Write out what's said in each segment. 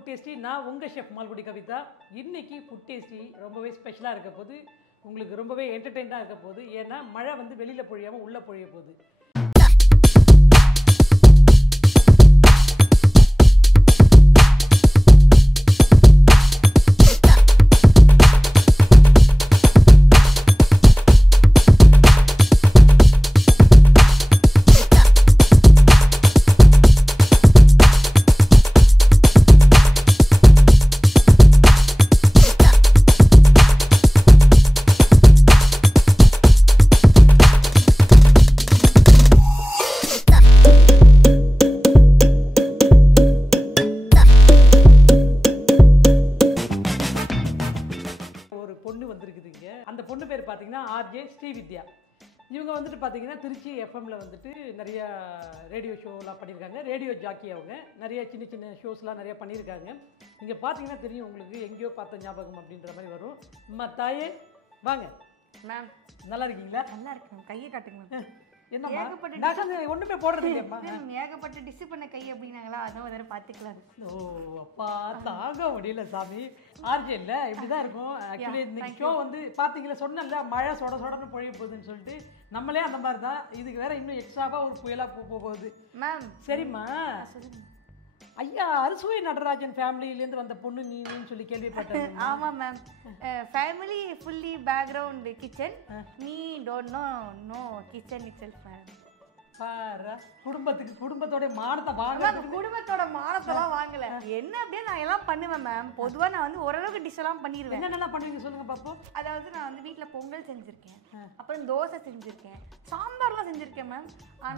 Food tasty. நான் உங்கள் chef Malgudi Kavitha. இன்னைக்கு ஃபுட் டேஸ்டி ரொம்பவே ஸ்பெஷலாக இருக்க போது, உங்களுக்கு ரொம்பவே என்டர்டெயினாக இருக்க போகுது. ஏன்னா மழை வந்து வெளியில் பொழியாமல் உள்ளே பொழிய போகுது. அந்த பொண்ணு பேர் பார்த்தீங்கன்னா ஆர்ஜே ஸ்ரீவித்யா. இவங்க வந்துட்டு பார்த்தீங்கன்னா திருச்சி எஃப்எம்ல வந்துட்டு நிறைய ரேடியோ ஷோலாம் பண்ணியிருக்காங்க. ரேடியோ ஜாக்கி அவங்க நிறைய சின்ன சின்ன ஷோஸ்லாம் நிறைய பண்ணியிருக்காங்க. இங்கே பார்த்தீங்கன்னா தெரியும் உங்களுக்கு, எங்கேயோ பார்த்த ஞாபகம் அப்படின்ற மாதிரி வரும். அம்மா தாயே வாங்க. மேம் நல்லா இருக்கீங்களா? நல்லா இருக்கு மேம். கையை காட்டுங்க மேம். என்னம்மா ஒன்றுமே போடுறது இல்லையம்மா. ஏகப்பட்ட டிஷ் பண்ண கை அப்படின்னாங்களா, அதான் ஒரு பார்த்துக்கலாம். ஓ அப்பா தாங்க முடியல சாமி. ஆர்ஜே இல்லை இப்படிதான் இருக்கும். ஆக்சுவலி இந்த ஷோ வந்து பார்த்தீங்களா, சொன்னல மழை சொட சொடன்னு பொழிய போகுதுன்னு சொல்லிட்டு நம்மளே அந்த மாதிரி தான். இதுக்கு வேற இன்னும் எக்ஸ்ட்ராவாக ஒரு புயலாக போகுது மேம். சரிம்மா ஐயா, அறுசுவை நடராஜன் ஃபேமிலியிலேருந்து வந்த பொண்ணு நீன்னு சொல்லி கேள்விப்பட்டேன். ஆமாம் ma'am. Family fully background kitchen. Me don't know kitchen it self ma'am. பாரு குடும்பத்தோட மானத்தை வாங்க. குடும்பத்தோட மானத்தெல்லாம் வாங்கல. என்ன அப்படியே நான் எல்லாம் பண்ணுவேன் மேம். பொதுவா நான் வந்து ஓரளவுக்கு டிஷ் எல்லாம் பண்ணிடுவேன். என்னென்னலாம் பண்ணுவீங்க சொல்லுங்க பாப்போம். அதாவது நான் வந்து வீட்டுல பொங்கல் செஞ்சிருக்கேன், அப்புறம் தோசை செஞ்சிருக்கேன், சாம்பார்லாம் செஞ்சிருக்கேன் மேம்.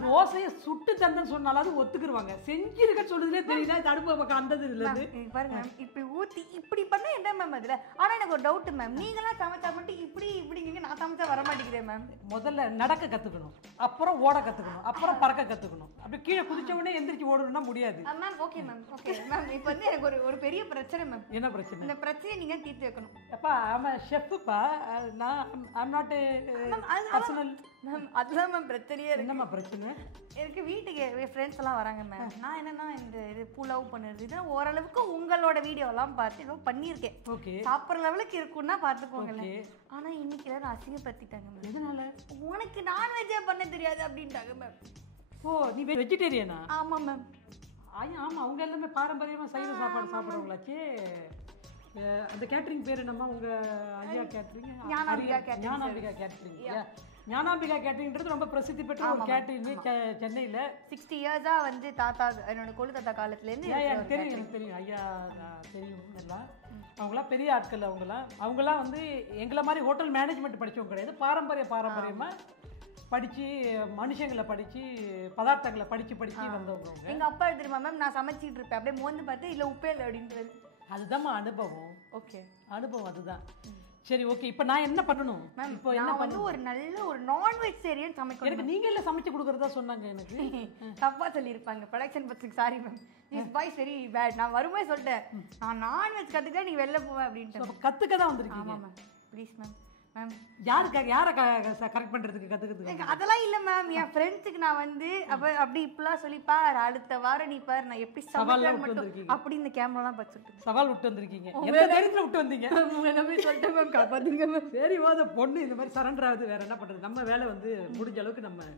தோசையை சுட்டு தந்தன்னு சொன்னாலும் ஒத்துக்குருவாங்க. செஞ்சிருக்க சொல்றதுலே தெரியல தடுப்பு பக்கம் அந்த இதுல பாருங்க மேம். இப்படி ஊத்தி இப்படி பண்ண என்ன மேம் அதுல. ஆனா எனக்கு ஒரு டவுட் மேம், நீங்களாம் சமைச்சா மட்டும் இப்படி இப்படிங்க, நான் சமைச்சா வர மாட்டேங்கிறேன் மேம். முதல்ல நடக்க கத்துக்கணும், அப்புறம் ஓட கத்துக்கணும், அப்புறம் பறக்க கத்துக்கணும். அப்படி கீழே குதிச்ச உடனே எந்திரிச்சு ஓடணும்னா முடியாது. Ma'am okay ma'am. Okay ma'am. இப்போ வந்து எனக்கு ஒரு பெரிய பிரச்சனை மேம். என்ன பிரச்சனை? இந்த பிரச்சனையை நீங்க தீர்த்து வைக்கணும். அப்பா ஆமா ஷெஃப்ப்பா, நான் ஐம் நாட் பர்சனல் மேம். அதுதான் மேம் பிரச்சனையே இருக்கு. என்னம்மா பிரச்சனை? எனக்கு வீட்டுக்கு ஃப்ரெண்ட்ஸ் எல்லாம் வராங்க மேம். நான் என்னன்னா இந்த இது புலாவ் பண்ணுறது இது ஓரளவுக்கு உங்களோட வீடியோலாம் பார்த்து ஏதோ பண்ணியிருக்கேன். ஓகே, சாப்பிட்ற லெவலுக்கு இருக்குன்னா பார்த்துக்கோங்களேன். ஆனால் இன்னைக்கு எல்லாரும் அசிங்கப்படுத்திட்டாங்க மேம். எதனால? உனக்கு நான்வெஜ்ஜே பண்ண தெரியாது அப்படின்ட்டாங்க மேம். ஓ நீ வெஜிடேரியனா? ஆமாம் மேம். ஆமா அவங்க எல்லாமே பாரம்பரியமா சைவ சாப்பாடு சாப்பிட்றவங்களாச்சே. அந்த கேட்டரிங் பேர் என்னம்மா உங்க ஐயா கேட்டரிங்? ஞானாம்பிகா கேட்டரிங். ஞானாம்பிகா கேட்டரிங்ன்றது ரொம்ப பிரசித்தி பெற்ற ஒரு கேட்டரிங் சென்னையில். 60 இயர்ஸா வந்து தாத்தா என்னோட கொழு தாத்தா காலத்துலேருந்து தெரியும். எனக்கு தெரியும் ஐயா, தெரியும் எல்லாம். அவங்களாம் பெரிய ஆட்கள். அவங்களாம் வந்து எங்களை மாதிரி ஹோட்டல் மேனேஜ்மெண்ட் படித்தவங்க கிடையாது. பாரம்பரியமாக படித்து மனுஷங்களை படித்து பதார்த்தங்களை படித்து வந்தவங்க. எங்கள் அப்பா தெரியுமா மேம், நான் சமைச்சிட்டு இருப்பேன், அப்படியே மோந்து பார்த்து இல்லை உப்பே இல்லை அப்படின்றது. அதுதான்மா அனுபவம். ஓகே, அனுபவம் அதுதான். சரி ஓகே, இப்போ நான் என்ன பண்ணணும்? இப்போ என்ன வந்து ஒரு நல்ல ஒரு நான் வெஜிடேரியன் சமைக்கணும். எனக்கு நீங்க எல்லாம் சமைச்சு கொடுக்கறதா சொன்னாங்க. எனக்கு தப்பா சொல்லியிருப்பாங்க ப்ரொடக்ஷன் பர்சனுக்கு. Sorry ma'am, this boy very bad. நான் வரும்போது சொல்லிட்டேன், நான் நான்வெஜ் கற்றுக்க நீ வெளில போவேன் அப்படின்ட்டு. கற்றுக்க தான் வந்திருக்கீங்க. ஆமாம் மேம். Please ma'am. மேம் யாரை கரெக்ட் பண்ணுறதுக்கு கற்றுக்கிறதுக்கு? அதெல்லாம் இல்லை மேம். என் ஃப்ரெண்ட்ஸுக்கு நான் வந்து அப்படி இப்படிலாம் சொல்லி பாரு, அடுத்த வாரம் நீ பாரு நான் எப்படி சவால் மட்டும் அப்படி இந்த கேமராலாம் பார்த்துட்டு சவால் விட்டு வந்திருக்கீங்க. எந்த தைரியத்தில் விட்டு வந்தீங்க? சொல்லிட்டு மேம் காப்பாத்துங்க மேம். சரி ஓத பொண்ணு இந்த மாதிரி சரண்டர் ஆகுது, வேற என்ன பண்ணுறது? நம்ம வேலை வந்து முடிஞ்ச அளவுக்கு நம்ம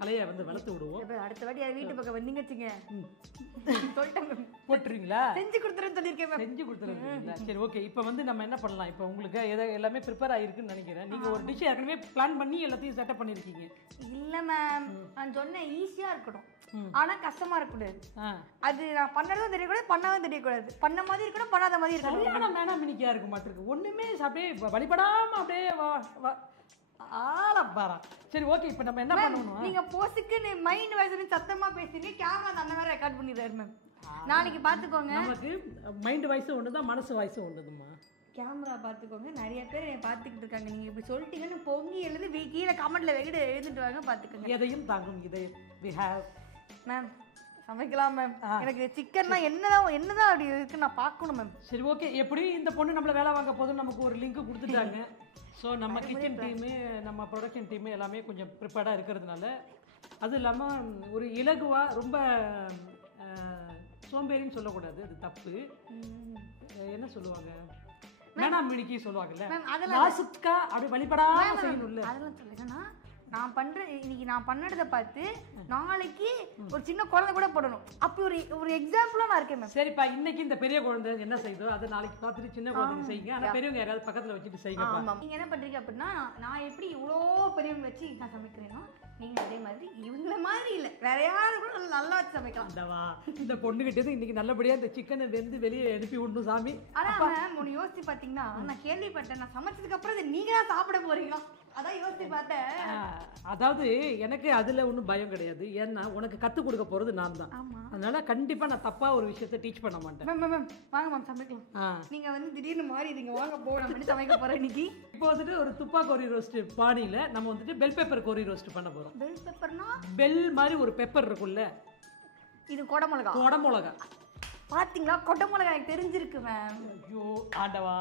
கலையை வந்து வளர்த்து விடுவோம். அடுத்த வாட்டி யார் வீட்டு பக்கம் வந்தீங்க வச்சுங்க சொல்லிட்டாங்க போட்டுருவீங்களா? செஞ்சு கொடுத்துருன்னு சொல்லியிருக்கேன் மேம். செஞ்சு கொடுத்துருவீங்களா? சரி ஓகே, இப்போ வந்து நம்ம என்ன பண்ணலாம்? இப்போ உங்களுக்கு எல்லாமே ப்ரிப்பேர் ஆகிருக்குன்னு நினைக்கிறேன். நீங்கள் ஒரு டிஷ் ஏற்கனவே பிளான் பண்ணி எல்லாத்தையும் செட்டப் பண்ணியிருக்கீங்க. இல்லை மேம், நான் சொன்னேன் ஈஸியாக இருக்கட்டும், ஆனால் கஷ்டமாக இருக்கக்கூடாது. அது நான் பண்ணதும் தெரியக்கூடாது, பண்ணவும் தெரியக்கூடாது. பண்ண மாதிரி இருக்கணும், பண்ணாத மாதிரி இருக்கணும். வேணாம் மினிக்காக இருக்க மாட்டிருக்கு. ஒன்றுமே அப்படியே வழிபடாமல் அப்படியே ஆளப்பாரா. சரி ஓகே, இப்போ நம்ம என்ன பண்ணணும்? நீங்க போஸ்டுக்கு மைண்ட் வாய்ஸ் சத்தமா பேசுறீங்க, கேமரா அந்த மாதிரி ரெக்கார்ட் பண்ணிடுறாரு மேம். நாளைக்கு பாத்துக்கோங்க. நமக்கு மைண்ட் வாய்ஸும் ஒண்ணுதான், மனசு வாய்ஸும் ஒண்ணுதுமா. கேமரா பாத்துக்கோங்க. நிறைய பேர் என்னை பாத்துக்கிட்டு இருக்காங்க. நீங்க இப்படி சொல்லிட்டீங்கன்னு பொங்கி எழுதி கீழே கமெண்ட்ல எழுதிட்டு வாங்க, பாத்துக்கோங்க. எதையும் தாங்கும் இதயம். we have மேம் சமைக்கலாம் மேம். எனக்கு சிக்கன்னா என்னதான் அப்படி இருக்கு நான் பார்க்கணும் மேம். சரி ஓகே, எப்படியும் இந்த பொண்ணு நம்மள வேலை வாங்க போதும் நமக்கு ஒரு லிங்க் கொடுத்துட்டாங்க. ஸோ நம்ம கிச்சன் டீமு நம்ம ப்ரொடக்ஷன் டீமு எல்லாமே கொஞ்சம் ப்ரிப்பேர்டாக இருக்கிறதுனால, அது இல்லாமல் ஒரு இலகுவாக ரொம்ப சோம்பேறின்னு சொல்லக்கூடாது, அது தப்பு. என்ன சொல்லுவாங்க, வேணாம் மினிக்கி சொல்லுவாங்கல்ல, வாசுக்கா அப்படி வழிபடாம செய்யணும்ல. அதெல்லாம் சொல்லுங்கன்னா இன்னைக்கு நான் பண்ணதை பார்த்து நாளைக்கு ஒரு சின்ன குழந்தை கூட போடணும். அப்படி ஒரு எக்ஸாம்பிளா நான் இருக்கேன் மேம். சரிப்பா, இன்னைக்கு இந்த பெரிய குழந்தை என்ன செய்தோ அதை நாளைக்கு பார்த்துட்டு சின்ன குழந்தைங்க செய்யுங்க. ஆனா பெரியவங்க யாராவது பக்கத்துல வச்சுட்டு செய்யுங்க. நீங்க என்ன பண்றீங்க அப்படின்னா, நான் எப்படி இவ்வளோ பெரியவங்க வச்சு நான் சமைக்கிறேன்னா, நீங்க அதே மாதிரி இவங்கள மாதிரி இல்ல, வேற யாரும் கூட நல்லா வச்சு சமைக்கலாம். இந்த பொண்ணுகிட்டே இன்னைக்கு நல்லபடியா இந்த சிக்கனை வெந்து வெளியே எழுப்பி விடணும் சாமி. ஆனா மேம் ஒன்று யோசிச்சு பாத்தீங்கன்னா, நான் கேள்விப்பட்டேன் நான் சமைச்சதுக்கு அப்புறம் இதை நீங்க தான் சாப்பிட போறீங்களா, அதான் யோசிச்சு பார்த்தேன். அதாவது எனக்கு அதுல ஒன்றும் பயம் கிடையாது, ஏன்னா உனக்கு கற்றுக் கொடுக்க போறது நான் தான். அதனால கண்டிப்பா நான் தப்பா ஒரு விஷயத்த டீச் பண்ண மாட்டேன். மேம் வாங்க மேம் சமைக்கலாம். நீங்க வந்து திடீர்னு மாறிடுங்க, வாங்க போறோம் அப்படின்னு சமைக்க போறேன் இன்னைக்கு. இப்போ வந்துட்டு ஒரு துப்பா கோரி ரோஸ்ட் பாணியில நம்ம வந்துட்டு பெல் பெப்பர் கோரி ரோஸ்ட் பண்ண போறோம். பெல் பெப்பர்னா பெல் மாதிரி ஒரு பெப்பர் இருக்கும்ல, இது கொடமிளகா. கொடமிளகா பாத்தீங்களா, கொடமிளகா எனக்கு தெரிஞ்சிருக்கு மேம். ஐயோ ஆண்டவா.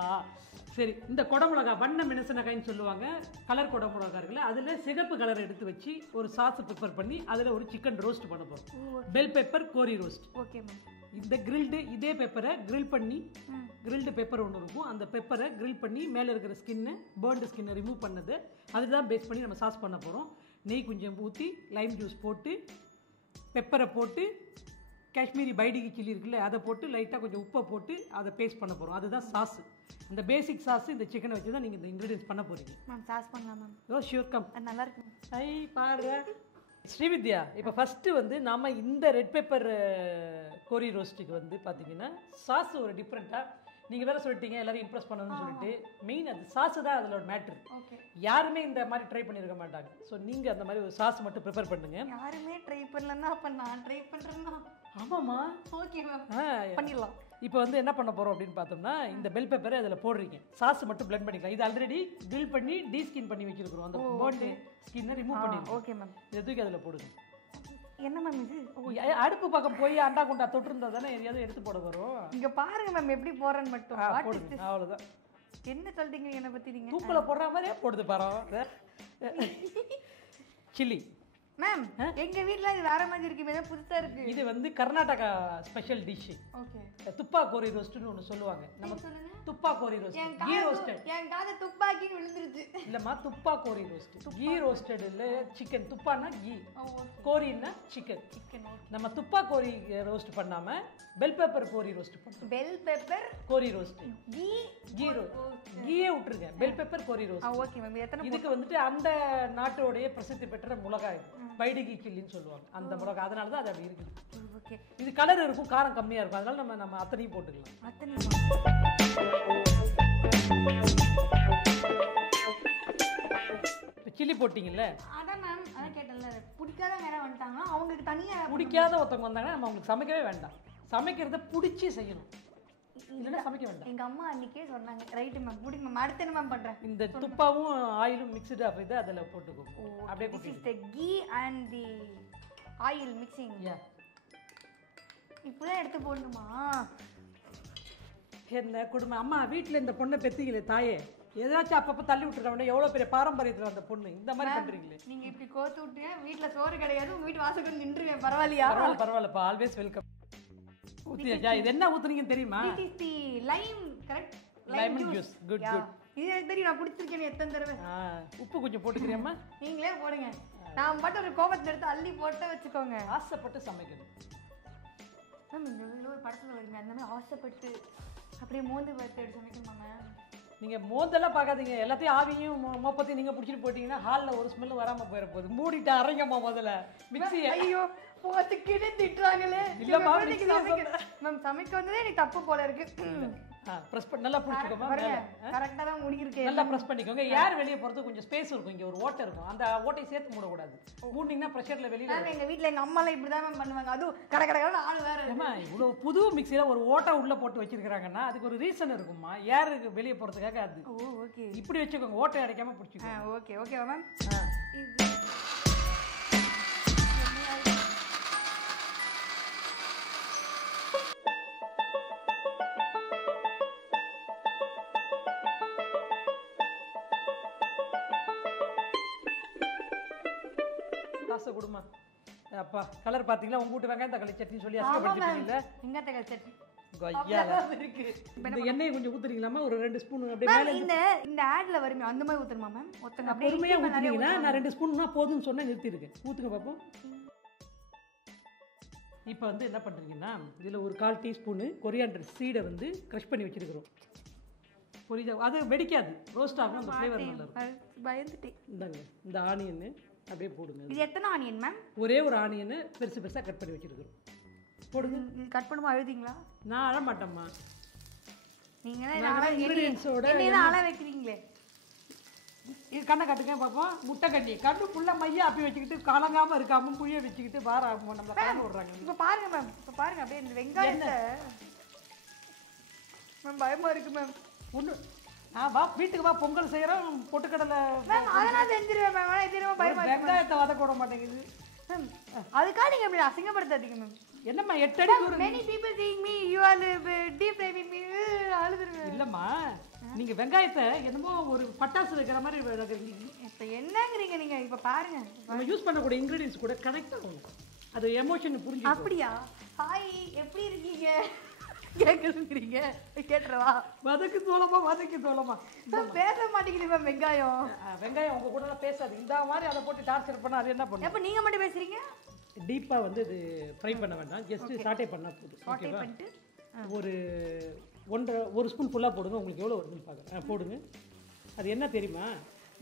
சரி, இந்த கொடமிளகா வண்ண மெணசனகாய்ன்னு சொல்லுவாங்க, கலர் கொடமிளகா இருக்குல்ல, அதுல சிகப்பு கலர் எடுத்து வச்சு ஒரு சாஸ் ப்ரிப்பேர் பண்ணி அதுல ஒரு சிக்கன் ரோஸ்ட் பண்ண போறோம். Bell pepper kori roast. Okay ma'am. இந்த கிரில்டு இதே பெப்பரை கிரில் பண்ணி, கிரில்டு பெப்பர் ஒன்று இருக்கும், அந்த பெப்பரை கிரில் பண்ணி மேலே இருக்கிற ஸ்கின்னு, பேர்ன்டு ஸ்கின்னை ரிமூவ் பண்ணது, அதுதான் பேஸ் பண்ணி நம்ம சாஸ் பண்ண போகிறோம். நெய் கொஞ்சம் ஊற்றி லைம் ஜூஸ் போட்டு பெப்பரை போட்டு காஷ்மீரி பைடிகி சில்லி இருக்குல்ல அதை போட்டு லைட்டாக கொஞ்சம் உப்பை போட்டு அதை பேஸ்ட் பண்ண போகிறோம். அதுதான் சாஸ். இந்த பேசிக் சாஸ் இந்த சிக்கனை வச்சு தான் நீங்கள் இந்த இன்க்ரீடியன்ஸ் பண்ண போகிறீங்க. மேம் சாஸ் பண்ணலாம் மேம். ஓ ஷியோர் கம். அது நல்லா இருக்கும். ஐ பாரு ஸ்ரீவித்யா, இப்போ ஃபஸ்ட்டு வந்து நாம் இந்த ரெட் பெப்பர் கோரி ரோஸ்ட்டுக்கு வந்து பார்த்தீங்கன்னா சாஸ் ஒரு டிஃப்ரெண்ட்டாக, நீங்கள் வேறு சொல்லிட்டீங்க எல்லாரும் இம்ப்ரெஸ் பண்ணணும்னு சொல்லிட்டு, மெயின் அது சாஸ் தான் அதில் ஒரு மேட்ரு. யாருமே இந்த மாதிரி ட்ரை பண்ணியிருக்க மாட்டாங்க. ஸோ நீங்கள் அந்த மாதிரி ஒரு சாஸ் மட்டும் ப்ரிப்பேர் பண்ணுங்க. யாருமே ட்ரை பண்ணலன்னா அப்போ நான் ட்ரை பண்ணுறேன்னா. ஆமாம்மா, ஓகே மேம் பண்ணிடலாம். இப்போ வந்து என்ன பண்ண போகிறோம் அப்படின்னு பார்த்தோம்னா, இந்த பெல் பெப்பரை அதில் போடுறீங்க, சாஸ் மட்டும் பிளெண்ட் பண்ணிக்கலாம். இது ஆல்ரெடி கிரில் பண்ணி டீஸ்கின் பண்ணி வச்சிருக்கிறோம், அந்த போர்டு ஸ்கின்னை ரிமூவ் பண்ணிடுவோம். Okay ma'am. இதை தூக்கி அதில் போடுங்க. என்ன மேம் இது? அடுப்பு பக்கம் போய் அண்டா குண்டா தொட்டு இருந்தா தானே எதையாவது எடுத்து போட வரும். இங்க பாருங்க மேம் எப்படி போறேன்னு மட்டும். அவ்வளவுதான். என்ன சொல்றீங்க என்ன பத்தி நீங்க? தூக்குல போடுற மாதிரியே போடுது பாரு. சில்லி மேம் எங்க வீட்ல இது வேற மாதிரி இருக்கு, ஏதோ புதுசா இருக்கு. இது வந்து கர்நாடகா ஸ்பெஷல் டிஷ். ஓகே. துப்பா கோரி ரோஸ்ட்னு ஒன்னு சொல்லுவாங்க. நம்ம thuppa kori roast, ghee roasted. என் காது துப்பாக்கின்னு விழுந்துருச்சு. இல்லம்மா, thuppa kori roast, ghee roasted இல்ல சிக்கன். துப்பானா கீ, கோரின்னா சிக்கன். நம்ம துப்பா கோரி ரோஸ்ட் பண்ணாம பெல் பெப்பர் கோரி ரோஸ்ட் பண்ணுவோம். Bell pepper kori roast. Ghee roast, கீயே விட்டுருங்க, bell pepper kori roast. Okay ma'am. எத்தனை? இதுக்கு வந்துட்டு அந்த நாட்டோடைய பிரசித்தி பெற்ற மிளகாய் பைடிகி சில்லின்னு சொல்லுவாங்க, அந்த மிளகாய். அதனால தான் அது அப்படி இருக்குது. ஓகே. இது கலர் இருக்கும், காரம் கம்மியா இருக்கும், அதனால நம்ம அத்தனையும் போட்டுக்கலாம். சில்லி போட்டிங்கல்ல, அதான் மேம் அதான் கேட்டேன்ல, பிடிக்காத நேரம் வந்துட்டாங்கன்னா அவங்களுக்கு தனியா. பிடிக்காத ஒருத்தவங்க வந்தாங்கன்னா நம்ம அவங்களுக்கு சமைக்கவே வேண்டாம், சமைக்கிறத பிடிச்சி செய்யணும், இல்லைன்னா சமைக்க வேண்டாம். எங்க அம்மா அன்னைக்கே சொன்னாங்க. ரைட்டு மேம், பிடிங்க மேம். அடுத்து என்ன மேம் பண்றேன்? இந்த துப்பாவும் ஆயிலும் மிக்ஸ்டு ஆஃப் இது அதில் போட்டுக்கோ. அப்படியே this is the ghee and the oil mixing. இப்போதான் எடுத்து போடணுமா? என்ன குடும்பம் அம்மா, வீட்டில் இந்த பொண்ணை பெத்திக்கல தாயே, ஏதாச்சும் அப்பப்போ தள்ளி விட்டுருக்க, எவ்வளோ பெரிய பாரம்பரியத்தில் அந்த பொண்ணு இந்த மாதிரி பண்ணுறீங்களே. நீங்க இப்படி கோத்து விட்டுங்க, வீட்டில் சோறு கிடையாது, உங்க வீட்டு வாசல் நின்றுவேன். பரவாயில்லையா? பரவாயில்லப்பா, ஆல்வேஸ் வெல்கம். ஊத்தியாச்சா? இது என்ன ஊத்துறீங்கன்னு தெரியுமா? This is the lime, correct? Lemon juice. Good. இது எனக்கு தெரியும், நான் குடிச்சிருக்கேன் எத்தனை தடவை. உப்பு கொஞ்சம் போட்டுக்கிறியம்மா? நீங்களே போடுங்க. நான் மட்டும் ஒரு கோபத்தை எடுத்து அள்ளி போட்டு வச்சுக்கோங்க. ஆசைப்பட்டு சமைக்கணும். மேம் இந்த ஒரு படத்தில் வருங்க, அந்த மாதிரி ஆசைப்பட்டு அப்படியே மோந்து பார்த்து எடுத்து சமைக்கணுமா மேம்? நீங்கள் மோந்தெல்லாம் பார்க்காதீங்க, எல்லாத்தையும் ஆவியும் மோப்பத்தையும் நீங்கள் பிடிச்சிட்டு போட்டிங்கன்னா ஹாலில் ஒரு ஸ்மெல் வராமல் போயிட போகுது. மூடிட்டு அரைங்கம்மா முதல்ல மிக்ஸி. ஐயோ போத்துக்கிட்டே திட்டுறாங்களே. இல்லைம்மா, மேம் சமைக்க வந்ததே எனக்கு தப்பு போல இருக்கு. பிரஸ் பண்ணி நல்லா பிடிச்சிக்கோமா. கரெக்டாக தான் முடிக்கிறேன். நல்லா ப்ரெஸ் பண்ணிக்கோங்க. ஏர் வெளியே போகிறது கொஞ்சம் ஸ்பேஸ் இருக்கும், இங்கே ஒரு ஓட்டை இருக்கும், அந்த ஓட்டையை சேர்த்து மூடக்கூடாது. மூடினீங்கன்னா ப்ரெஷரில் வெளியே. மேம் எங்கள் வீட்டில் எங்கள் அம்மாலாம் இப்படி தான் மேம் பண்ணுவாங்க, அதுவும் கடை ஆள் வேறு. ஏமா இவ்வளோ புது மிக்சியில் ஒரு ஓட்டை உள்ளே போட்டு வச்சிருக்கிறாங்கன்னா அதுக்கு ஒரு ரீசன் இருக்குமா, ஏருக்கு வெளியே போகிறதுக்காக. அது ஓகே, இப்படி வச்சுக்கோங்க, ஓட்டை அடைக்காமல் பிடிச்சிக்கோங்க. ஓகே ஓகேவா மேம்? காசை கொடுமா. அப்பா கலர் பாத்தீங்களா? உங்க வீட்டு வெங்காயம் தக்காளி சட்னி சொல்லி ஆமா மேம் அசிங்கப்படுத்திட்டீங்கல்ல. வெங்காய தக்காளி சட்னி கொய்யால இருக்கு இந்த எண்ணெயை கொஞ்சம் ஊத்துறீங்களாமா? ஒரு 2 ஸ்பூன் அப்படியே மேல மேம் இந்த ஆட்ல வருமே அந்த மாதிரி ஊத்துறமா மேம்? ஒருத்தங்க அப்படியே பொறுமையா இட்லி மேல நிறைய ஊத்துனீங்கன்னா நான் ஊத்துவாங்க. 2 ஸ்பூன்னா போதும்னு சொன்னா நிறுத்திடுங்க. ஊத்துங்க பாப்போம். இப்போ வந்து என்ன பண்ணுறீங்கன்னா இதில் ஒரு 1/4 டீஸ்பூனு கொரியாண்டர் சீடை வந்து க்ரஷ் பண்ணி வச்சுருக்கிறோம். புரியுதா? அது வெடிக்காது, ரோஸ்ட் ஆகும், அந்த ஃப்ளேவர் நல்லா இருக்கும். பயந்துட்டேன். இந்தாங்க இந்த ஆனியன்னு அப்படியே போடுங்க. இது எத்தனை ஆனியன் மேம்? ஒரே ஒரு ஆனியனை பெருசு பெருசாக கட் பண்ணி வச்சுருக்கிறோம். போடுங்க. இது கட் பண்ணுமா அழுதிங்களா? நான் அழ மாட்டேம்மா. நீங்கள் நான் ingredients-ஓட என்ன அழ வைக்கிறீங்களே. இது கண்ணை கட்டுங்க பார்ப்போம். முட்டை கண்ணி கண்ணு ஃபுல்லாக மையா அப்பி வச்சுக்கிட்டு கலங்காமல் இருக்காம புளிய வச்சுக்கிட்டு வார நம்ம கலந்து விட்றாங்க. இப்போ பாருங்க மேம், இப்போ பாருங்க அப்படியே இந்த வெங்காயத்தை மேம் பயமா இருக்கு மேம். ஒன்று வா வீட்டுக்கு வா, பொங்கல் செய்கிறோம், பொட்டுக்கடலை மேம் அதெல்லாம் செஞ்சிருவேன் மேம். ஆனால் இது ரொம்ப பயமா இருக்கு வெங்காயத்தை வதக்க விட மாட்டேங்குது மேம். அதுக்காக நீங்கள் இப்படி அசிங்கப்படுத்தாதீங்க மேம். என்னம்மா 8 அடி தூரம் Many people seeing me, you are deep framing me. அழுதுருவேன். இல்லைம்மா, நீங்க வெங்காயத்தை என்னமோ ஒரு பட்டாசு வைக்கிற மாதிரி வதக்குறீங்க. இப்போ என்னங்கிறீங்க நீங்கள்? இப்போ பாருங்க நம்ம யூஸ் பண்ணக்கூடிய இன்க்ரீடியன்ஸ் கூட கனெக்ட் ஆகும், அது எமோஷன் புரிஞ்சு. அப்படியா? ஹாய் எப்படி இருக்கீங்க கேட்குறீங்க? கேட்டுறவா? வதக்கு தோலமா வதக்கி தோலமா. பேச மாட்டேங்குது மேம் வெங்காயம். வெங்காயம் உங்க கூட பேசாது. இந்த மாதிரி அதை போட்டு டார்ச்சர் பண்ணா அது என்ன பண்ணும்? எப்போ நீங்கள் மட்டும் பேசுறீங்க? டீப்பா வந்து இது ஃப்ரை பண்ண வேண்டாம், ஜஸ்ட் சாட்டே பண்ணா போதும். சாட்டே ஓகேவா? பண்ணிட்டு ஒரு 1 ஸ்பூன் ஃபுல்லாக போடுங்க. உங்களுக்கு எவ்வளோ வருதுன்னு பார்க்குறேன். போடுங்க. அது என்ன தெரியுமா?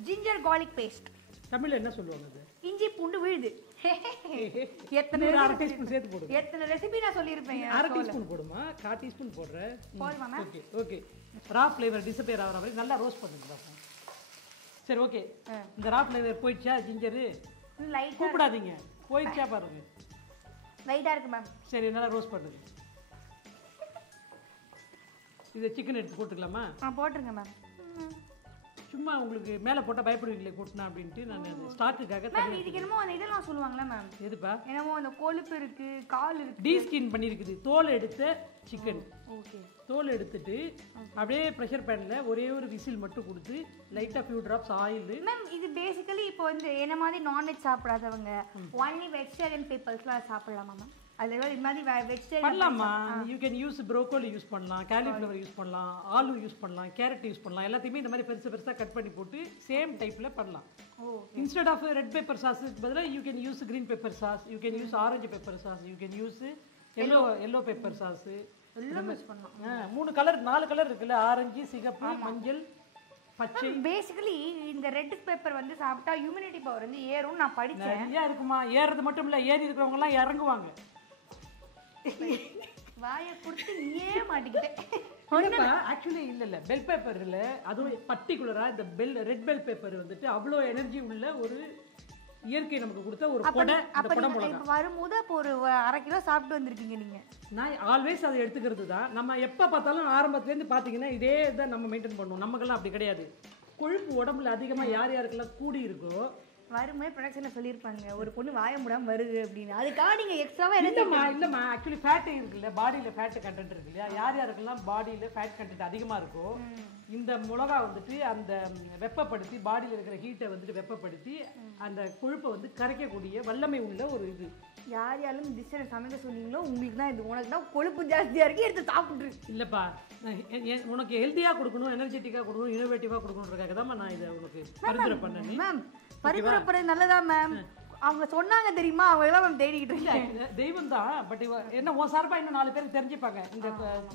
Ginger garlic paste. தமிழில் என்ன சொல்லுவாங்க? அது இஞ்சி பூண்டு விழுது. எத்தனை 1/2 டீஸ்பூன் சேர்த்து போடுங்க. எத்தனை ரெசிபி நான் சொல்லியிருப்பேன். 1/2 டீஸ்பூன் போடுமா? 1/4 டீஸ்பூன் போடுறேன். போதுமா ma'am? Okay okay. Raw flavour disappear ஆகிற மாதிரி நல்லா ரோஸ்ட் பண்ணுங்க. சரி ஓகே. இந்த ரா ஃப்ளேவர் போயிடுச்சா? ஜிஞ்சரு லைட்டாக கூப்பிடாதீங்க, போயிடுச்சா பாருங்க. லைட்டாக இருக்கு மேம். சரி நல்லா ரோஸ்ட் பண்ணுங்க. இதை சிக்கன் எடுத்து போட்டுக்கலாமா? போட்டுருங்க மேம். சும்மா உங்களுக்கு மேலே போட்டால் பயப்படுவீங்களே கொட்டினா அப்படின்ட்டு நான் அந்த ஸ்டாக்குக்காக. மேம் இதுக்கு என்னமோ அந்த இதெல்லாம் சொல்லுவாங்களா மேம்? எதுப்பா? என்னமோ அந்த கொழுப்பு இருக்கு, கால் இருக்கு. டீஸ்கின் பண்ணியிருக்குது. தோல் எடுத்த சிக்கன். ஓகே. தோல் எடுத்துட்டு அப்படியே ப்ரெஷர் பேனில் ஒரே ஒரு விசில் மட்டும் கொடுத்து லைட்டாக ஃபியூ ட்ராப்ஸ் ஆயில். மேம் இது பேசிக்கலி இப்போ வந்து என்ன மாதிரி நான்வெஜ் சாப்பிடாதவங்க ஒன்லி வெஜிடேரியன் பீப்புள்ஸ்லாம் சாப்பிடலாமா மேம்? அது இது மாதிரி வெஜிடேரியன் பண்ணலாமா? You can use broccoli use பண்ணலாம், காலிஃப்ளவர் யூஸ் பண்ணலாம், ஆலு யூஸ் பண்ணலாம், கேரட் யூஸ் பண்ணலாம். எல்லாத்தையுமே இந்த மாதிரி பெருசு பெருசாக கட் பண்ணி போட்டு சேம் டைப்பில் பண்ணலாம். இன்ஸ்டெட் ஆஃப் ரெட் பெப்பர் சாஸுக்கு பதிலாக you can use green pepper sauce, you can use orange pepper sauce, you can use yellow pepper sauce. எல்லாம் யூஸ் பண்ணலாம். 3 கலர் 4 கலர் இருக்குல்ல, ஆரஞ்சு, சிகப்பு, மஞ்சள், பச்சை. பேசிக்கலி இந்த ரெட் பெப்பர் வந்து சாப்பிட்டா இம்யூனிட்டி பவர் வந்து ஏறும் நான் படிச்சேன். நிறையா இருக்குமா? ஏறுறது மட்டும் இல்லை, ஏறி இருக்கிறவங்கலாம் இறங்குவாங்க. வாயை கொடுத்து நீயே மாட்டிக்கிட்டேன். ஆக்சுவலி இல்லை பெல் பேப்பர் இல்லை, அதுவும் பர்டிகுலராக இந்த ரெட் பெல் பேப்பர் வந்துட்டு அவ்வளோ எனர்ஜி உள்ள ஒரு இயற்கை நமக்கு கொடுத்த ஒரு கொடை. இந்த கொடை மிளகா இப்போ வரும்போது அப்போ ஒரு 1/2 கிலோ சாப்பிட்டு வந்திருக்கீங்க நீங்க. நான் ஆல்வேஸ் அதை எடுத்துக்கிறது தான். நம்ம எப்போ பார்த்தாலும் ஆரம்பத்துலேருந்து பார்த்தீங்கன்னா இதே தான் நம்ம மெயின்டைன் பண்ணுவோம். நமக்கெல்லாம் அப்படி கிடையாது. கொழுப்பு உடம்புல அதிகமாக யார் யாருக்கெல்லாம் கூடி இருக்கோ வரும்போது ப்ரொடக்ஷனில் சொல்லியிருப்பாங்க ஒரு பொண்ணு வாய முடாமல் வருது அப்படின்னு. அதுக்காக நீங்கள் எக்ஸ்ட்ராவாக இல்லைம்மா ஆக்சுவலி ஃபேட் இருக்குல்ல, பாடியில் ஃபேட் கண்டென்ட் இருக்கு இல்லையா? யார் யாருக்கெல்லாம் பாடியில் ஃபேட் கண்டென்ட் அதிகமாக இருக்கோ இந்த மிளகா வந்துட்டு அந்த வெப்பப்படுத்தி பாடியில் இருக்கிற ஹீட்டை வந்துட்டு வெப்பப்படுத்தி அந்த கொழுப்பை வந்து கரைக்கக்கூடிய வல்லமை உள்ள ஒரு இது. யார் யாரும் டிஷ்ஷை சமைக்க சொன்னீங்களோ உங்களுக்கு தான் இது, உனக்கு தான் கொழுப்பு ஜாஸ்தியாக இருக்குது எடுத்து சாப்பிட்ரு. இல்லைப்பா, உனக்கு ஹெல்த்தியாக கொடுக்கணும், எனர்ஜெட்டிக்காக கொடுக்கணும், இனோவேட்டிவாக கொடுக்கணுன்றதுக்காக தான் நான் இதை உனக்கு பரிந்துரை பண்ணேன். மேம் பரிந்துரைப்படுறது நல்லதா மேம்? அவங்க சொன்னாங்க தெரியுமா, அவங்க எல்லாம் மேம் தேடிக்கிட்டு இருக்காங்க. தெய்வம் தான். பட் என்ன உன் சார்பா இன்னும் 4 பேருக்கு தெரிஞ்சுப்பாங்க. இந்த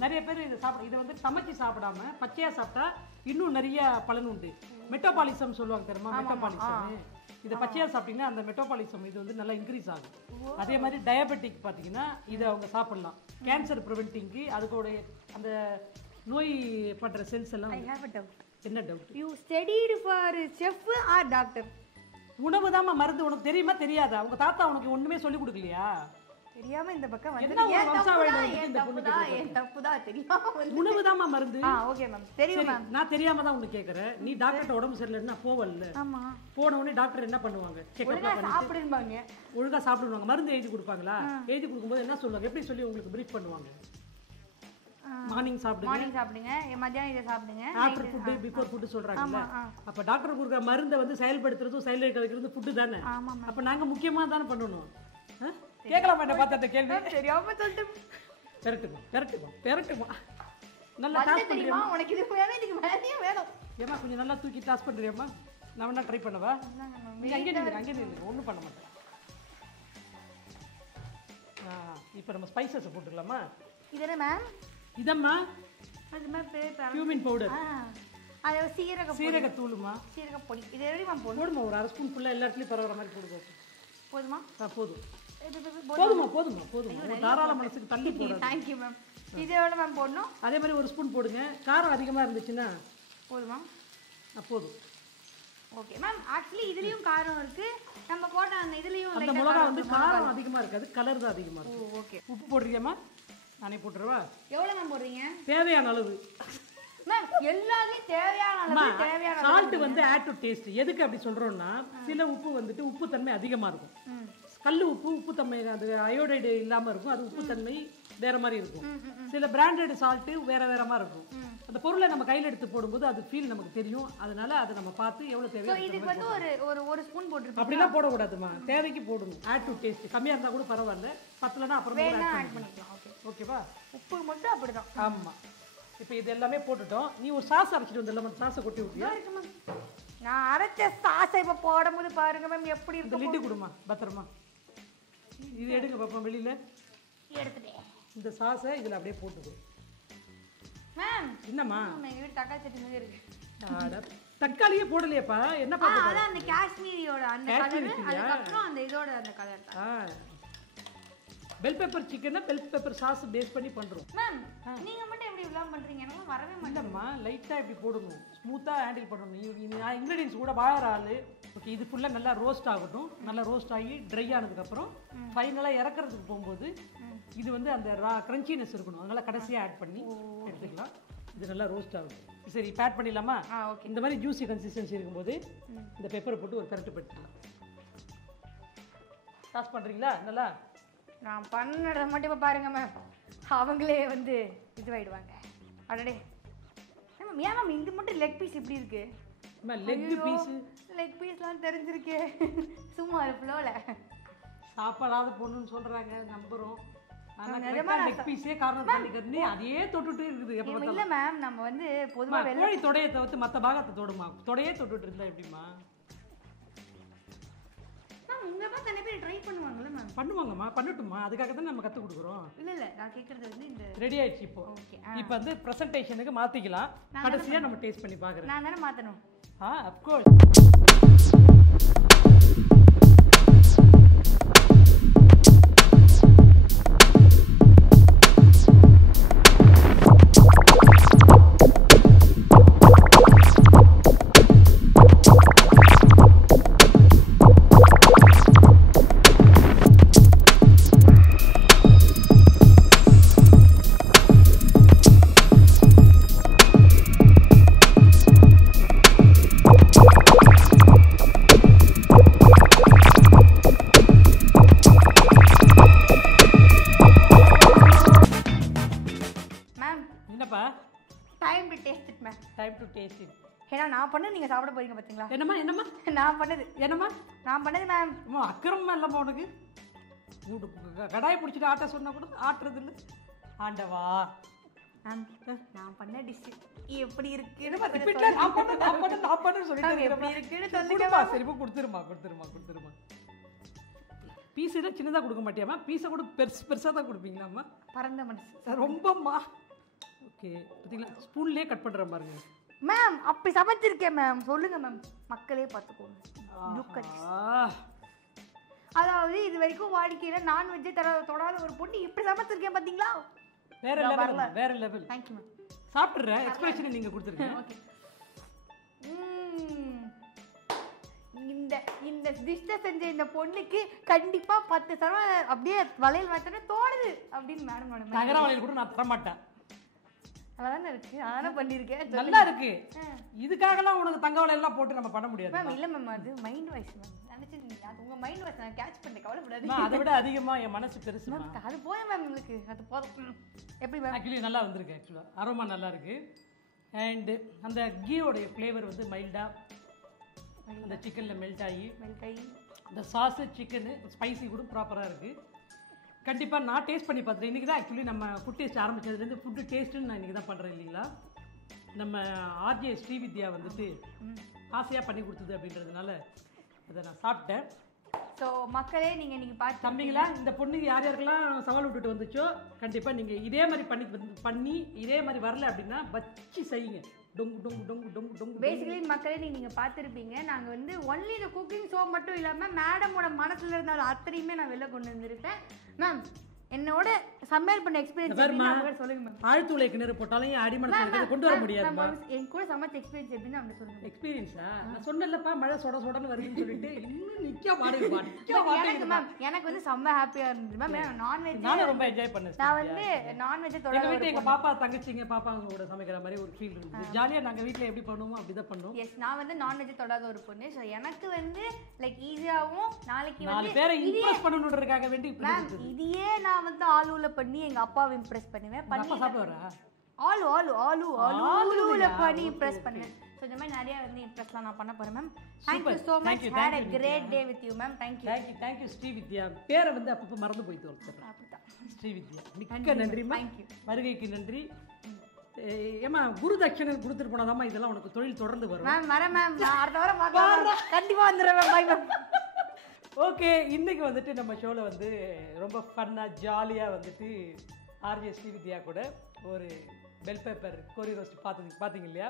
நிறைய பேர் இதை இதை வந்து சமைச்சு சாப்பிடாம பச்சையா சாப்பிட்டா இன்னும் நிறைய பலன் உண்டு. மெட்டபாலிசம் சொல்லுவாங்க தெரியுமா? மெட்டபாலிசம். இதை பச்சையா சாப்பிட்டீங்கன்னா அந்த மெட்டபாலிசம் இது வந்து நல்லா இன்க்ரீஸ் ஆகும். அதே மாதிரி டயபெட்டிக் பார்த்தீங்கன்னா இதை அவங்க சாப்பிடலாம். கேன்சர் ப்ரிவென்டிங்க்கு அதுக்கூட அந்த நோய் பண்ற செல்ஸ் எல்லாம். I have a doubt. என்ன doubt? You studied for chef or doctor? உணவு தாம்மா மருந்து. உனக்கு தெரியுமா தெரியாதா? உங்க தாத்தா உனக்கு ஒண்ணுமே சொல்லி கொடுக்கலையா? தெரியாம இந்த பக்கம் வந்து என்ன ஏன் வம்சாவழியில தப்புதான், வந்துட்டு ஏன் இந்த பொண்ணு தப்புதான், ஏன் தப்புதான் தெரியாம வந்து. உணவு தாம்மா மருந்து. ஓகே மேம் தெரியும் மேம். நான் தெரியாம தான் உனக்கு கேட்கறேன். நீ டாக்டர்கிட்ட உடம்பு சரியில்லைன்னா போவல்ல? ஆமா. போன உடனே டாக்டர் என்ன பண்ணுவாங்க? ஒழுங்கா சாப்பிடுவாங்க. ஒழுங்கா சாப்பிடுவாங்க. மருந்து எழுதி கொடுப்பாங்களா? எழுதி கொடுக்கும்போது என்ன சொல்லுவாங்க? எப்படி சொல்லி உங்களுக்கு பிரீஃப் பண்ணுவாங்க? மார்னிங் சாப்பிடுங்க, மார்னிங் சாப்பிடுங்க, மத்தியானம் இதை சாப்பிடுங்க, ஆஃப்டர் ஃபுட், பிஃபோர் ஃபுட் சொல்றாங்கல்ல. அப்ப டாக்டர் கொடுக்குற மருந்தை வந்து செயல்படுத்துறதும் செயல்படுத்த வைக்கிறது ஃபுட்டு தானே. அப்ப நாங்க முக்கியமா தானே பண்ணணும். கேட்கலாமா என்ன பார்த்து அந்த கேள்வி? தெரியாம சொல்லிட்டு பெரட்டுமா நல்லா வந்து டாஸ் தெரியுமா உனக்கு இது வேணும் இதுக்கு மேலேயும் வேணும். ஏமா கொஞ்சம் நல்லா தூக்கி டாஸ் பண்ணுறியம்மா? நான் வேணா ட்ரை பண்ணவா? நீங்க அங்கே நில்லுங்க ஒன்றும் பண்ண மாட்டேன். இப்போ நம்ம ஸ்பைசஸ் போட்டுக்கலாமா? இது என்ன மேம்? இதம்மா அது மேம் கியூமின் பவுடர், அது சீரகத்தூளுமா, சீரகப்பொடி. இது எப்படி மேம் போடணும்? போடுமா ஒரு 1/2 ஸ்பூன் ஃபுல்லாக எல்லா இடத்துலையும் பரவுற மாதிரி போடுங்க. போதுமா? போதும் தாராள மனசுக்கு தண்ணி போடுங்க. Thank you ma'am. இது எவ்வளோ மேம் போடணும்? அதே மாதிரி 1 ஸ்பூன் போடுங்க. காரம் அதிகமாக இருந்துச்சுன்னா போதுமா? போதும். Okay ma'am. ஆக்சுவலி இதுலேயும் காரம் இருக்கு, நம்ம போட்ட அந்த இதுலேயும் அந்த மிளகா வந்து காரம் அதிகமாக இருக்காது, கலர் தான் அதிகமாக இருக்கும். ஓகே. உப்பு போடுறியாம்மா? நானே போட்டுருவா? எவ்வளோ மேம் போடுறீங்க? தேவையான அளவு மேம். எல்லாத்தையும் தேவையான அளவு தேவையான சால்ட் வந்து ஆட் டு டேஸ்ட். எதுக்கு அப்படி சொல்றோம்னா சில உப்பு வந்துட்டு உப்பு தன்மை அதிகமாக இருக்கும். கல் உப்பு தன்மை அது அயோடைடு இல்லாமல் இருக்கும், அது உப்பு தன்மை வேற மாதிரி இருக்கும். சில பிராண்டட் சால்ட்டு வேற மாதிரி இருக்கும். அந்த பொருளை நம்ம கையில் எடுத்து போடும்போது அது ஃபீல் நமக்கு தெரியும். அதனால அதை நம்ம பார்த்து எவ்வளோ தேவையோ இதுக்கு வந்து ஒரு ஸ்பூன் போட்டுருக்கோம். அப்படிலாம் போடக்கூடாதுமா, தேவைக்கு போடணும். Add to taste. கம்மியாக இருந்தால் கூட பரவாயில்ல, பத்தலைன்னா அப்புறம் ஆட் பண்ணிக்கலாம். ஓகேவா? உப்பு மட்டும் அப்படிதான். ஆமாம். இப்போ இது எல்லாமே போட்டுட்டோம். நீ ஒரு சாஸ் அரைச்சிட்டு வந்து சாஸை கொட்டி விட்டியா? நான் அரைச்ச சாஸை இப்போ போடும்போது பாருங்க மேம் எப்படி இந்த இருக்கு. லிட்டு கொடுமா பத்திரமா. இது எடுங்க பாப்பா வெளியில். எடுத்துட்டேன். இந்த சாஸை இதில் அப்படியே போட்டுக்கோ. மேம் என்னம்மா? எங்கள் வீட்டு தக்காளி சட்னி மாதிரி இருக்கு. தக்காளியே போடலையேப்பா, என்ன பார்க்க? அதான் அந்த காஷ்மீரியோட அந்த கலர், அதுக்கப்புறம் அந்த இதோட அந்த கலர் தான். பெல் பெப்பர் சிக்கனை பெல் பெப்பர் சாஸ் பேஸ் பண்ணி பண்ணுறோம். மேம் நீங்கள் மட்டும் எப்படி இவ்வளோ பண்ணுறீங்க? எனக்கு வரவே மாட்டேம்மா. லைட்டாக இப்படி போடணும், ஸ்மூத்தாக ஹேண்டில் பண்ணணும். நான் இன்க்ரீடியன்ஸ் கூட வாழற ஆள். ஓகே, இது ஃபுல்லாக நல்லா ரோஸ்ட் ஆகட்டும். நல்லா ரோஸ்ட் ஆகி ட்ரை ஆனதுக்கப்புறம் ஃபைனலாக இறக்குறதுக்கு போகும்போது இது வந்து அந்த க்ரன்ச்சினஸ் இருக்கணும். அதனால் கடைசியாக ஆட் பண்ணி எடுத்துக்கலாம். இது நல்லா ரோஸ்ட் ஆகட்டும். சரி, இப்போ ஆட் பண்ணிடலாமா? இந்த மாதிரி ஜூஸி கன்சிஸ்டன்சி இருக்கும்போது இந்த பெப்பரை போட்டு ஒரு பெரட்டு பெட்டுக்கலாம். சாஸ் பண்ணுறீங்களா? நல்லா நான் பண்ணதை மட்டும் இப்போ பாருங்க மேம், அவங்களே வந்து இதுவாயிடுவாங்க. அடடே மேம், ஏன் மேம் இது மட்டும் லெக் பீஸ் இப்படி இருக்கு? லெக் பீஸ்லாம் தெரிஞ்சிருக்கு. சும்மா ஒரு ஃப்ளோவில் சாப்பாடாத பொண்ணுன்னு சொல்கிறாங்க, நம்புகிறோம். லெக் பீஸே காரணம் பண்ணிக்கிறதுனே அதையே தொட்டுட்டு இருக்குது. இல்லை மேம், நம்ம வந்து பொதுவாக கோழி தொடையை தவிர்த்து மற்ற பாகத்தை தொடுமா? தொடையே தொட்டுட்டு இருந்தா எப்படிமா? உங்க பா தனி பேர் ட்ரை பண்ணுவாங்கல மேம்? பண்ணுவாங்கம்மா, பண்ணட்டுமா? அதுக்காக தான் நம்ம கற்றுக் கொடுக்குறோம். இல்லை நான் கேட்குறது வந்து இந்த ரெடி ஆயிடுச்சு. இப்போ வந்து ப்ரெசன்டேஷனுக்கு மாற்றிக்கலாம். கடைசியாக நம்ம டேஸ்ட் பண்ணி பார்க்குறேன். நான் தானே மாற்றணும்? அஃப்கோர்ஸ். ஏன்னா நான் பண்ணது நீங்கள் சாப்பிட போறீங்க பார்த்தீங்களா? என்னம்மா நான் பண்ணது மேம். அக்கிரமா இல்லைம்மா உனக்கு. கடாயை பிடிச்சிட்டு ஆட்ட சொன்னா கூட ஆட்டுறது இல்லை. ஆண்டவா, நான் பண்ண டிஷ் எப்படி இருக்கு? கொடுத்துருமா. பீஸ் எல்லாம் சின்னதாக கொடுக்க மாட்டியாமா? பீஸை கூட பெருசாக தான் கொடுப்பீங்களாம்மா? பறந்த மனசு ரொம்பம்மா. ஓகே, பார்த்தீங்களா? ஸ்பூன்லேயே கட் பண்ணுற பாருங்க மேம். அப்படி சமைச்சிருக்கேன் மேம். சொல்லுங்க மேம், மக்களே பார்த்துக்கோங்க. அதாவது இது வரைக்கும் வாடிக்கையில் நான்வெஜ்ஜே தொடாத ஒரு பொண்ணு இப்படி சமைச்சிருக்கேன் பார்த்தீங்களா? வேற லெவல். Thank you ma'am. சாப்பிட்றேன். எக்ஸ்பிரஷன் நீங்கள் கொடுத்துருக்கீங்க. ஓகே. இந்த டிஷ்ஷை செஞ்ச இந்த பொண்ணுக்கு கண்டிப்பாக 10 தடவை அப்படியே வளையல் வாய்த்தோட தோணுது அப்படின்னு மேடம். தகர வளையல் கூட நான் தரமாட்டேன். நல்லாதானே இருக்கு, அதானே பண்ணியிருக்கேன். நல்லா இருக்கு. இதுக்காகலாம் உனக்கு தங்க வளையல்லாம் போட்டு நம்ம பண்ண முடியாது மேம். இல்லை மேம், அது மைண்ட் வாய்ஸ் மேம். நினச்சிருந்தீங்க அது உங்கள் மைண்ட் வாய்ஸ் நான் கேட்ச் பண்ணேன். கவலைப்படாது. அதை விட அதிகமாக என் மனசு பெருசு மேம். அது போய் மேம் உங்களுக்கு அது போதும். எப்படி மேம்? ஆக்சுவலி நல்லா வந்திருக்கு. ஆக்சுவலாக அரோமா நல்லா இருக்கு. அண்டு அந்த கீயோடைய ஃப்ளேவர் வந்து மைல்டாக அந்த சிக்கனில் மெல்ட் ஆகி இந்த சாஸு சிக்கனு ஸ்பைசி கூட ப்ராப்பராக இருக்குது. கண்டிப்பாக நான் டேஸ்ட் பண்ணி பார்த்துட்டேன். இன்றைக்கி தான் ஆக்சுவலி நம்ம ஃபுட் டேஸ்ட் ஆரம்பித்ததுலேருந்து ஃபுட்டு டேஸ்ட்டுன்னு நான் இன்றைக்கி தான் பண்ணுறேன் இல்லைங்களா. நம்ம ஆர்ஜே ஸ்ரீவித்யா வந்துட்டு ஆசையாக பண்ணி கொடுத்தது அப்படின்றதுனால அதை நான் சாப்பிட்டேன். ஸோ மக்களே நீங்கள் இன்றைக்கி பார்த்து தம்பிங்களா, இந்த பொண்ணுக்கு யார் யாருக்கெல்லாம் சவால் விட்டுட்டு வந்துச்சோ கண்டிப்பாக நீங்கள் இதே மாதிரி பண்ணி இதே மாதிரி வரல அப்படின்னா வச்சு செய்யுங்க. டொங்கு டொங்கு டொங்கு டொங்கு டொங்கு. பேசிக்கலி மக்களே நீங்கள் பார்த்துருப்பீங்க, நாங்கள் வந்து ஒன்லி இந்த குக்கிங் ஷோ மட்டும் இல்லாமல் மேடமோட மனசில் இருந்தால் அத்தனையுமே நான் வெளில கொண்டு வந்திருப்பேன். மேம் என்னோட சமையல் பண்ண எக்ஸ்பீரியன்ஸ் சொல்லுங்க மேம். ஆழ்த்துளை கிணறு போட்டாலும் அடிமனத்தை கொண்டு வர முடியாது. என் கூட சமைச்ச எக்ஸ்பீரியன்ஸ் எப்படின்னு அவங்க சொல்லுங்க. எக்ஸ்பீரியன்ஸா நான் சொன்னேன்லப்பா, மழை சொட சொடன்னு வருதுன்னு சொல்லிட்டு இன்னும் நிக்க எனக்கு வந்து செம்ம ஹாப்பியா இருந்தது மேம். நான்வெஜ் நானும் ரொம்ப என்ஜாய் பண்ணேன். நான் வந்து நான்வெஜ் எங்க வீட்டுல எங்க பாப்பா தங்கச்சிங்க பாப்பாங்க கூட சமைக்கிற மாதிரி ஒரு ஃபீல் இருந்துச்சு. ஜாலியா நாங்க வீட்ல எப்படி பண்ணுவோமோ அப்படிதான் பண்ணுவோம். எஸ், நான் வந்து நான்வெஜ் தொடாத ஒரு பொண்ணு. ஸோ எனக்கு வந்து லைக் ஈஸியாகவும் நாளைக்கு நாலு பேரை இம்ப்ரெஸ் பண்ணணுன்றதுக்காக வேண்டி இதையே நான் வந்து ஆலூல பண்ணி எங்க அப்பாவை இம்ப்ரெஸ் பண்ணுவேன். அப்பா சாப்பிடுவாரா? ஆலூல பண்ணி இம்ப்ரெஸ் பண்ணுவேன். ஸோ இந்த மாதிரி நிறைய வந்து இம்ப்ரெஸ்லாம் நான் பண்ண போறேன் ma'am. Thank you so much. Had a great day with you ma'am. Thank you Srividya. பேரை வந்து அப்பப்போ மறந்து போயிட்டு வந்துடுறேன். ஸ்ரீவித்யா, மிக்க நன்றிமா, வருகைக்கு நன்றி. ஏமா குரு தட்சணை கொடுத்துட்டு போனாதாம்மா இதெல்லாம் உனக்கு தொழில் தொடர்ந்து வரும். மேம் வரேன் மேம். நான் அடுத்த வாரம் பார்க்கலாம், கண்டிப்பா வந்துடுறேன் மேம். By ma'am. ஓகே, இன்னைக்கு வந்துட்டு நம்ம ஷோவில் வந்து ரொம்ப ஃபன்னாக ஜாலியாக வந்துட்டு ஆர்ஜே ஸ்ரீவித்யா கூட ஒரு பெல் பேப்பர் கோரி ரோஸ்ட் பார்த்தீங்க இல்லையா?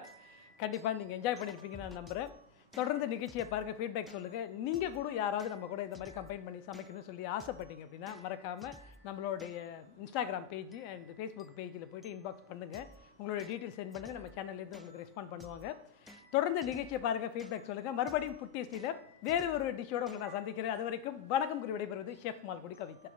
கண்டிப்பாக நீங்கள் என்ஜாய் பண்ணியிருப்பீங்கன்னு நான் நம்புகிறேன். தொடர்ந்து நிகழ்ச்சியை பாருங்கள், ஃபீட்பேக் சொல்லுங்கள். நீங்கள் கூட யாராவது நம்ம கூட இந்த மாதிரி கம்பைன் பண்ணி சமைக்கணும்னு சொல்லி ஆசைப்பட்டீங்க அப்படின்னா மறக்காமல் நம்மளுடைய இன்ஸ்டாகிராம் பேஜ் அண்ட் ஃபேஸ்புக் பேஜில் போய்ட்டு இன்பாக்ஸ் பண்ணுங்கள். உங்களோட டீட்டெயில்ஸ் சென்ட் பண்ணுங்கள். நம்ம சேனல்லேருந்து உங்களுக்கு ரெஸ்பாண்ட் பண்ணுவாங்க. தொடர்ந்து நிகழ்ச்சியை பாருங்கள், ஃபீட்பேக் சொல்லுங்கள். மறுபடியும் புட்டேஸ்டியில் வேறு ஒரு டிஷ்ஷோடு உங்களை நான் சந்திக்கிறேன். அது வரைக்கும் வணக்கம் கூறி விடைபெறுவது ஷெஃப் மால்குடி கவிதா.